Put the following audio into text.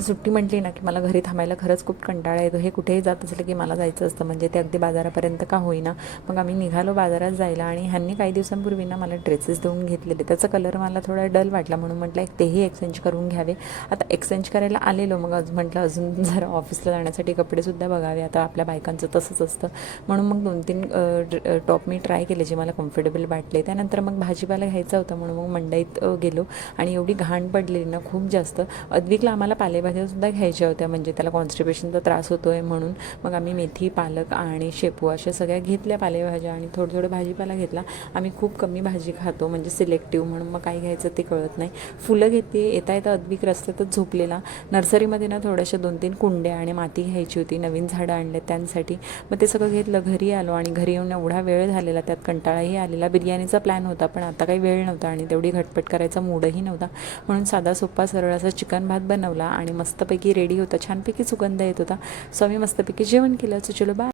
आता सुट्टी म्हटली ना की मला घरी थांबायला खरंच खूप कंटाळा येतो. हे कुठेही जात असलं की मला जायचं असतं, म्हणजे ते अगदी बाजारापर्यंत का होईना. मग आम्ही निघालो बाजारात जायला आणि ह्यांनी काही दिवसांपूर्वी ना मला ड्रेसेस देऊन घेतलेले. त्याचा कलर मला थोडा डल वाटला म्हणून म्हटलं तेही एक्सचेंज करून घ्यावे. आता एक्सचेंज करायला आलेलो, मग म्हटलं अजून जरा ऑफिसला जाण्यासाठी कपडेसुद्धा बघावे. आता आपल्या बायकांचं तसंच असतं. म्हणून मग 2-3 टॉप मी ट्राय केले जे मला कम्फर्टेबल वाटले. त्यानंतर मग भाजीपाला घ्यायचा होता म्हणून मग मंडईत गेलो आणि एवढी घाण पडलेली ना खूप जास्त. अद्विकला आम्हाला पालेभाज्यासुद्धा घ्यायच्या होत्या, म्हणजे त्याला कॉन्स्टिपेशनचा त्रास होतो आहे म्हणून. मग आम्ही मेथी, पालक आणि शेपू अशा सगळ्या घेतल्या पालेभाज्या आणि थोडं भाजीपाला घेतला. आम्ही खूप कमी भाजी खातो, म्हणजे सिलेक्टिव्ह, म्हणून मग काय घ्यायचं ते कळत नाही. फुलं घेते. येता अद्विक रस्त्यातच झोपलेला. नर्सरीमध्ये ना थोड्याशा 2-3 कुंड्या आणि माती घ्यायची होती, नवीन झाडं आणले त्यांसाठी. मग ते सगळं घेतलं, घरी आलो आणि घरी येऊन एवढा वेळ झालेला, त्यात कंटाळाही आलेला. बिर्याणीचा प्लॅन होता पण आता काही वेळ नव्हता आणि तेवढी घटपट करायचा मूडही नव्हता. म्हणून साधा सोपा सरळ असा चिकन भात बनवला आणि मस्तपैकी रेडी होता. छानपैकी सुगंध येत होता. सो आम्ही मस्तपैकी जेवण केलं. चलो बाय.